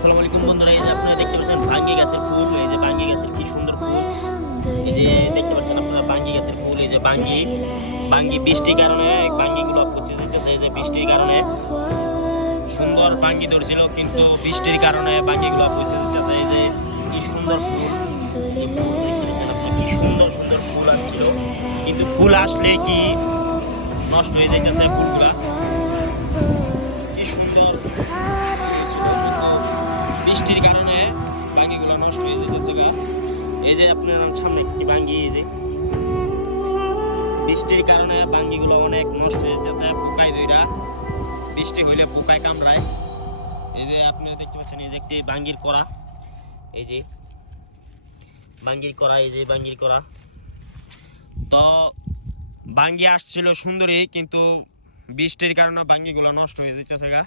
আসসালামু আলাইকুম বন্ধুরা, এই যে আপনারা দেখতে পাচ্ছেন ভাঙ্গি গাছের ফুল। এই যে ভাঙ্গি গাছের কি সুন্দর ফুল। এই যে দেখতে পাচ্ছেন আপনারা ভাঙ্গি গাছের ফুল। এই যে ভাঙ্গি বৃষ্টির কারণে ভাঙ্গিগুলো পচে যেতেছে। এই যে বৃষ্টির কারণে সুন্দর ভাঙ্গি ধরছিল, কিন্তু বৃষ্টির কারণে ভাঙ্গিগুলো পচে যেতেছে। এই যে কি সুন্দর ফুল, যে ফুল দেখতে পাচ্ছেন আপনি, কি সুন্দর সুন্দর ফুল আসছিল, কিন্তু ফুল আসলে কি নষ্ট হয়ে যাইতেছে ফুলগুলা। কি সুন্দর বৃষ্টির কারণে ভাঙ্গিগুলো নষ্ট হয়ে যেতেছে গা। এই যে আপনার সামনে একটি ভাঙ্গি, এই যে বৃষ্টির কারণে ভাঙ্গিগুলো অনেক নষ্ট হয়ে যাচ্ছে। পোকায় ধইরা, বৃষ্টি হইলে পোকায় কামড়ায়। এই যে আপনারা দেখতে পাচ্ছেন, এই যে একটি ভাঙ্গির করা। এই যে ভাঙ্গির করা, এই যে ভাঙ্গির করা। তো ভাঙ্গি আসছিল সুন্দরী, কিন্তু বৃষ্টির কারণে ভাঙ্গিগুলো নষ্ট হয়ে যাচ্ছে গা।